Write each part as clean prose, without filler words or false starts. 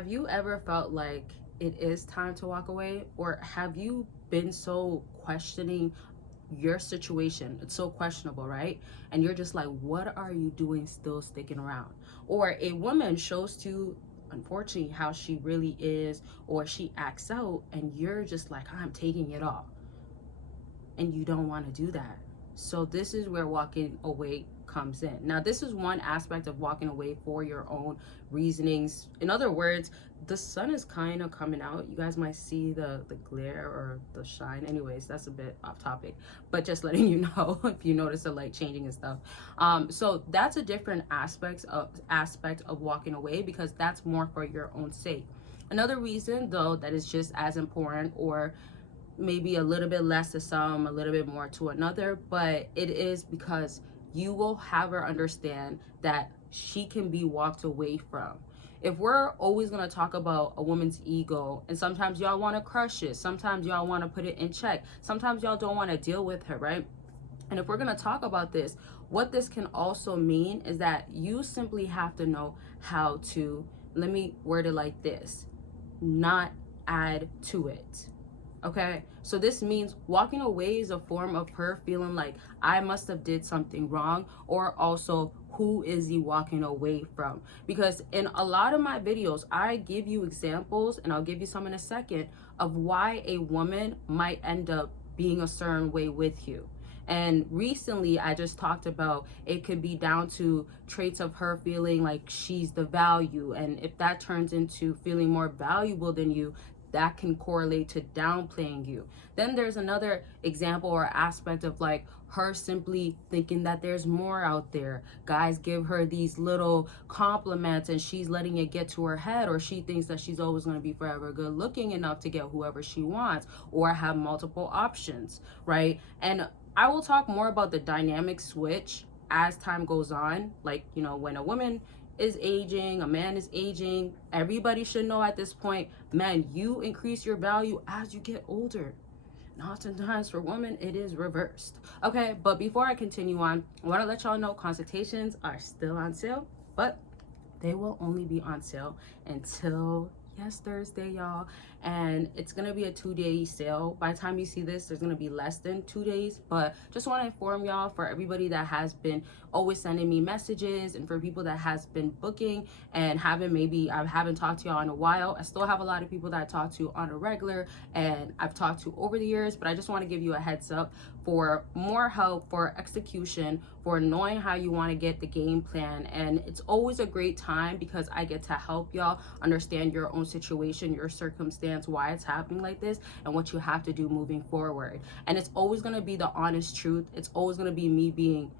Have you ever felt like it is time to walk away? Or have you been so questioning your situation? It's so questionable, right? And you're just like, what are you doing still sticking around? Or a woman shows to, unfortunately, how she really is, or she acts out, and you're just like, I'm taking it all. And you don't want to do that. So this is where walking away comes in. Now, this is one aspect of walking away for your own reasonings. In other words, the sun is kind of coming out. You guys might see the glare or the shine. Anyways, that's a bit off topic, but just letting you know if you notice the light changing and stuff. So that's a different aspect of walking away, because that's more for your own sake. Another reason, though, that is just as important, or maybe a little bit less to some, a little bit more to another, but it is because you will have her understand that she can be walked away from. If we're always going to talk about a woman's ego, and sometimes y'all want to crush it, sometimes y'all want to put it in check, sometimes y'all don't want to deal with her, right? And if we're going to talk about this, what this can also mean is that you simply have to know how to, let me word it like this, not add to it. Okay, so this means walking away is a form of her feeling like I must have did something wrong, or also who is he walking away from? Because in a lot of my videos, I give you examples, and I'll give you some in a second, of why a woman might end up being a certain way with you. And recently, I just talked about it could be down to traits of her feeling like she's the value. And if that turns into feeling more valuable than you, that can correlate to downplaying you. Then there's another example or aspect of like her simply thinking that there's more out there. Guys give her these little compliments and she's letting it get to her head, or she thinks that she's always going to be forever good looking enough to get whoever she wants, or have multiple options, right? And I will talk more about the dynamic switch as time goes on. Like, you know, when a woman is aging, a man is aging, everybody should know at this point, man, you increase your value as you get older. And oftentimes for women, it is reversed. Okay, but before I continue on, I want to let y'all know consultations are still on sale, but they will only be on sale until Thursday, y'all. And it's gonna be a 2-day sale. By the time you see this, there's gonna be less than 2 days, but just want to inform y'all, for everybody that has been always sending me messages, and for people that has been booking and I haven't talked to y'all in a while. I still have a lot of people that I talk to on a regular and I've talked to over the years, but I just want to give you a heads up for more help, for execution, for knowing how you want to get the game plan. And it's always a great time because I get to help y'all understand your own situation, your circumstance, why it's happening like this, and what you have to do moving forward. And it's always going to be the honest truth. It's always going to be me being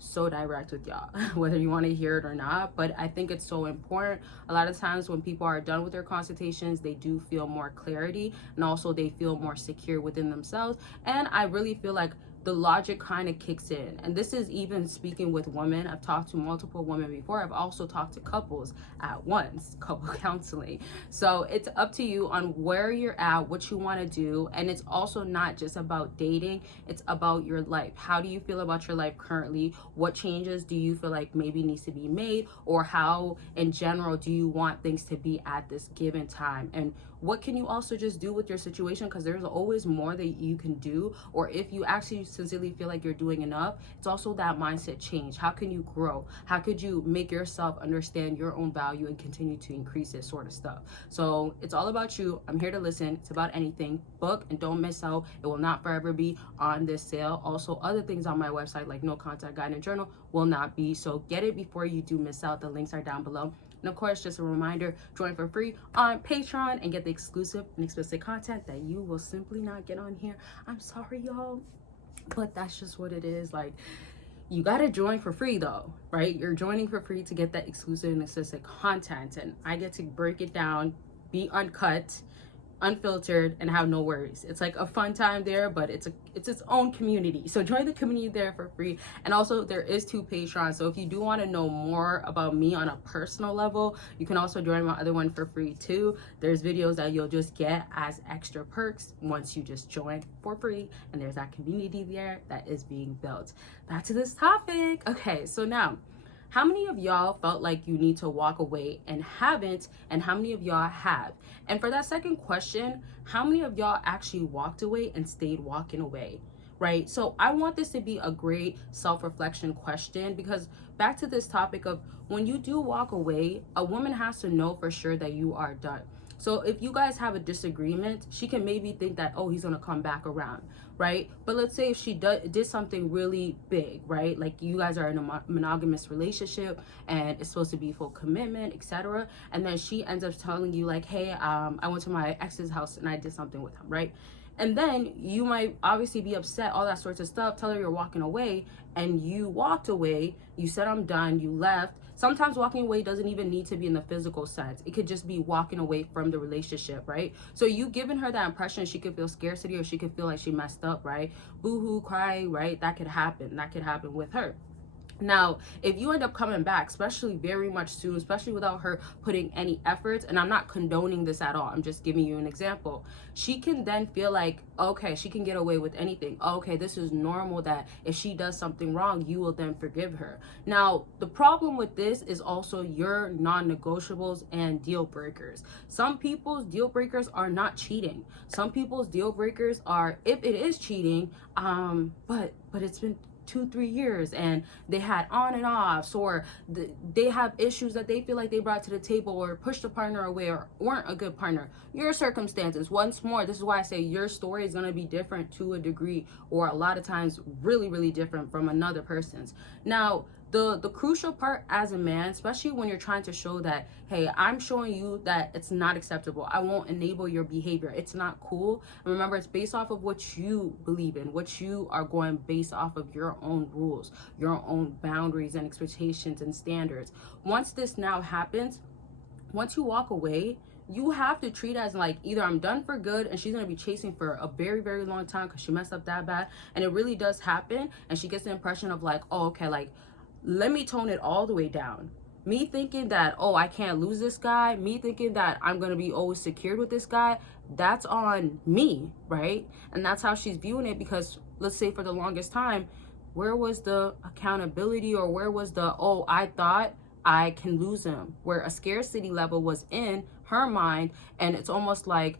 so direct with y'all, whether you want to hear it or not. But I think it's so important. A lot of times when people are done with their consultations, they do feel more clarity, and also they feel more secure within themselves. And I really feel like the logic kind of kicks in. And this is even speaking with women. I've talked to multiple women before. I've also talked to couples at once, couple counseling. So it's up to you on where you're at, what you want to do. And it's also not just about dating, it's about your life. How do you feel about your life currently? What changes do you feel like maybe needs to be made? Or how in general do you want things to be at this given time? And what can you also just do with your situation? Because there's always more that you can do. Or if you actually sincerely feel like you're doing enough, it's also that mindset change. How can you grow? How could you make yourself understand your own value and continue to increase it, sort of stuff? So it's all about you. I'm here to listen. It's about anything. Book and don't miss out. It will not forever be on this sale. Also, other things on my website like no contact guide and journal will not be. So get it before you do miss out. The links are down below. And of course, just a reminder, join for free on Patreon and get the exclusive and explicit content that you will simply not get on here. I'm sorry, y'all, but that's just what it is. Like, you gotta join for free though, right? You're joining for free to get that exclusive and explicit content, and I get to break it down, be uncut, unfiltered, and have no worries. It's like a fun time there, but it's its own community. So join the community there for free. And also there is 2 Patreons, so if you do want to know more about me on a personal level, you can also join my other one for free too. There's videos that you'll just get as extra perks once you just join for free, and there's that community there that is being built. Back to this topic. Okay, so now How many of y'all felt like you need to walk away and haven't, and how many of y'all have? And for that second question, how many of y'all actually walked away and stayed walking away? Right? So I want this to be a great self-reflection question, because back to this topic of when you do walk away, a woman has to know for sure that you are done. So if you guys have a disagreement, she can maybe think that, oh, he's gonna come back around, right? But let's say if she did something really big, right? Like you guys are in a monogamous relationship and it's supposed to be full commitment, etc. And then she ends up telling you like, hey, I went to my ex's house and I did something with him, right? And then you might obviously be upset, all that sorts of stuff, tell her you're walking away, and you walked away, you said I'm done, you left. Sometimes walking away doesn't even need to be in the physical sense. It could just be walking away from the relationship, right? So you giving her that impression, she could feel scarcity or she could feel like she messed up, right? Boo-hoo, crying, right? That could happen. That could happen with her. Now, if you end up coming back, especially very much soon, especially without her putting any efforts, and I'm not condoning this at all, I'm just giving you an example, she can then feel like, okay, she can get away with anything. Okay, this is normal that if she does something wrong, you will then forgive her. Now, the problem with this is also your non-negotiables and deal breakers. Some people's deal breakers are not cheating. Some people's deal breakers are, if it is cheating, but it's been 2-3 years and they had on and offs, or they have issues that they feel like they brought to the table, or pushed the partner away, or weren't a good partner. Your circumstances, once more, this is why I say your story is going to be different to a degree, or a lot of times really, really different from another person's. Now, the crucial part as a man, especially when you're trying to show that, hey, I'm showing you that it's not acceptable, I won't enable your behavior, it's not cool. And remember, it's based off of what you believe in, what you are going based off of your own rules, your own boundaries and expectations and standards. Once this now happens, once you walk away, you have to treat it as like, either I'm done for good and she's going to be chasing for a very, very long time because she messed up that bad, and it really does happen, and she gets the impression of like, oh, okay, like, let me tone it all the way down. Me thinking that, oh, I can't lose this guy, me thinking that I'm going to be always secured with this guy, that's on me, right? And that's how she's viewing it, because let's say for the longest time, where was the accountability, or where was the, oh, I thought I can lose him, where a scarcity level was in her mind. And it's almost like,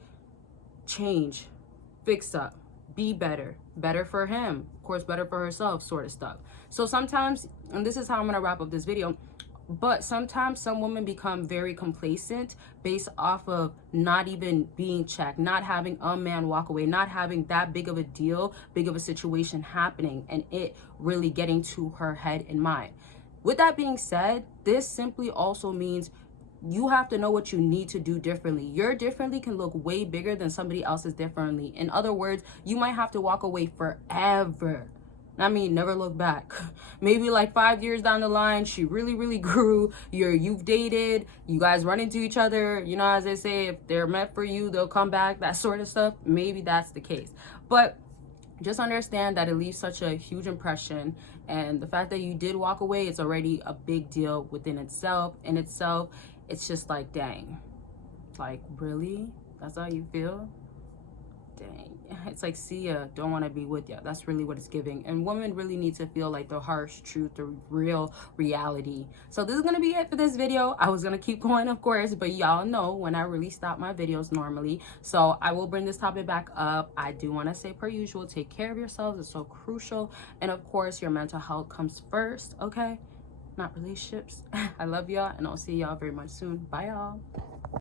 change, fix up, be better, better for him, of course, better for herself, sort of stuff. So sometimes, and this is how I'm going to wrap up this video, but sometimes some women become very complacent based off of not even being checked, not having a man walk away, not having that big of a deal, big of a situation happening, and it really getting to her head and mind. With that being said, this simply also means you have to know what you need to do differently. Your differently can look way bigger than somebody else's differently. In other words, you might have to walk away forever. I mean, never look back. Maybe like 5 years down the line, she really, really grew. You've dated, you guys run into each other. You know, as they say, if they're meant for you, they'll come back, that sort of stuff. Maybe that's the case. But just understand that it leaves such a huge impression, and the fact that you did walk away, it's already a big deal within itself. In itself, it's just like, dang, like, really? That's how you feel? Dang. It's like, see ya, don't want to be with ya. That's really what it's giving. And women really need to feel like the harsh truth, the real reality. So this is going to be it for this video. I was going to keep going, of course, but y'all know when I really stop my videos normally. So I will bring this topic back up. I do want to say, per usual, take care of yourselves. It's so crucial. And of course, your mental health comes first, okay? Not relationships. I love y'all, and I'll see y'all very much soon. Bye, y'all.